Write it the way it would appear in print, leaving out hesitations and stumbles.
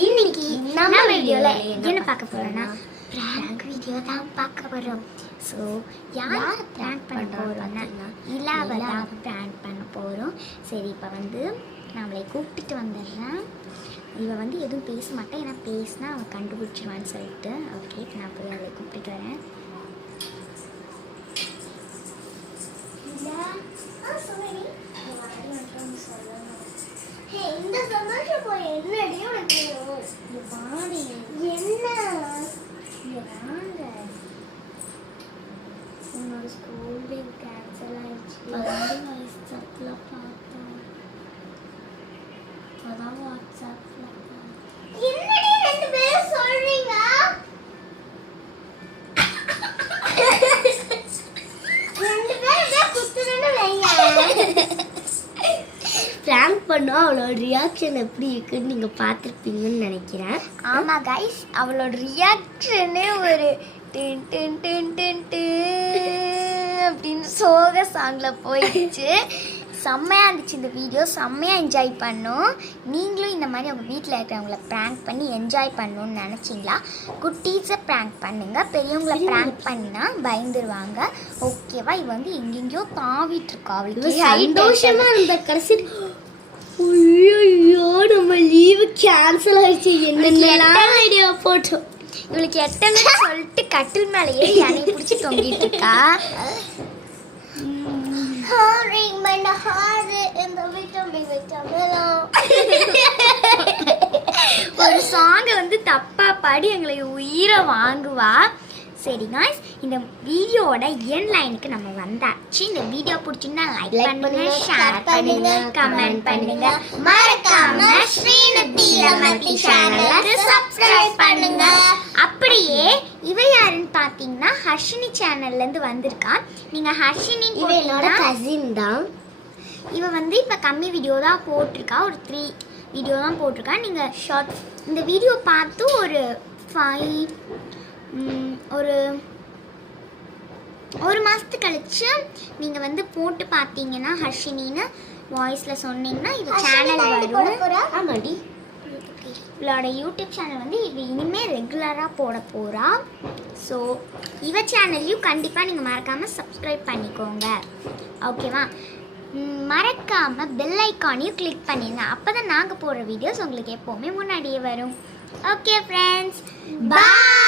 இன்னைக்கு நம்ம வீடியோவில் என்ன பார்க்க போகிறோன்னா ப்ராங்க் வீடியோ தான் பார்க்க போகிறோம். ஸோ யார் ப்ராங்க் பண்ண போகிறோன்னா இலாவை தான் ப்ராங்க் பண்ண போகிறோம். சரி, இப்போ வந்து நம்மளை கூப்பிட்டுட்டு வந்துடுறேன். இவன் எதுவும் பேச மாட்டேன், ஏன்னா பேசினா அவன் கண்டுபிடிச்சிருவான்னு சொல்லிட்டு. ஓகே, இப்போ நான் போய் அவளை கூப்பிட்டுட்டு வரேன். இந்த சந்தோஷம் போய் என்னடி உனக்கு பாடி என்ன உன்னோட ஸ்கூல் லீவ் கேன்சல் ஆயிடுச்சு. வாட்ஸ்அப்பில் பார்த்தோம், அதான் வாட்ஸ்அப்பில் என்னடி ரெண்டு பேரும் சொல்றீங்க? ரெண்டு பேரும் குத்துறன்னு வைங்க. ப்ராங்க் பண்ணோம். அவளோட ரியாக்ஷன் எப்படி இருக்குன்னு நீங்கள் பார்த்துருப்பீங்கன்னு நினைக்கிறேன். ஆமாம் கைஸ், அவளோட ரியாக்ஷனே ஒரு டின் டின் டின் டின் அப்படின்னு சோக சாங்கில் போயிடுச்சு. செம்மையாக இருந்துச்சு இந்த வீடியோ, செம்மையாக என்ஜாய் பண்ணோம். நீங்களும் இந்த மாதிரி உங்கள் வீட்டில் இருக்கிறவங்கள ப்ராங்க் பண்ணி என்ஜாய் பண்ணணும்னு நினச்சிங்களா? குட்டீஸை ப்ராங்க் பண்ணுங்கள், பெரியவங்களை ப்ராங்க் பண்ணினா பயந்துருவாங்க. ஓகேவா? இவ எங்கெங்கேயோ தாவிட்டு இருக்கா, அவளுக்கு சந்தோஷமாக இருந்த கடைசி ஐயோ நம்ம லீவு கேன்சல் ஆயிடுச்சு. என்னென்னலாம் ஐடியா போட்டோம். இவளுக்கு எட்டன்னு சொல்லிட்டு கட்டில் மேலேயே என்னை பிடிச்சி தொங்கிட்டு இருக்கா. ஒரு சாங்கை தப்பா பாடி எங்களை உயிரை வாங்குவா. சரி guys, இந்த வீடியோட என் லைனுக்கு நம்ம வந்தாச்சு. இந்த வீடியோ பிடிச்சிருந்தா லைக் பண்ணுங்க, ஷேர் பண்ணுங்க, கமெண்ட் பண்ணுங்க, மறக்காம ஸ்ரீநிதி லமட்டி சேனலை சப்ஸ்கிரைப் பண்ணுங்க. அப்படியே இவ யாருன்னு பாத்தீங்கன்னா ஹர்ஷினி சேனல்ல இருந்து வந்திருக்கா. நீங்க ஹர்ஷினி என்னோட கசின் தான். இவ இப்ப கம்மி வீடியோ தான் போட்டிருக்கா, ஒரு 3 வீடியோ தான் போட்டிருக்கா. நீங்க ஷார்ட் இந்த வீடியோ பார்த்து ஒரு மாதத்துக்கு கழிச்சு நீங்கள் போட்டு பார்த்தீங்கன்னா ஹர்ஷினின்னு வாய்ஸில் சொன்னீங்கன்னா இது சேனல் வரும். ஆமாடி, இவளோட யூடியூப் சேனல் இவ இனிமேல் ரெகுலராக போட போகிறா. ஸோ இவ சேனல்லையும் கண்டிப்பாக நீங்கள் மறக்காமல் சப்ஸ்கிரைப் பண்ணிக்கோங்க. ஓகேவா? மறக்காமல் பெல் ஐக்கானையும் கிளிக் பண்ணிடுங்க. அப்போ தான் நாங்கள் போடுற வீடியோஸ் உங்களுக்கு எப்போவுமே முன்னாடியே வரும். ஓகே ஃப்ரெண்ட்ஸ், பாய்.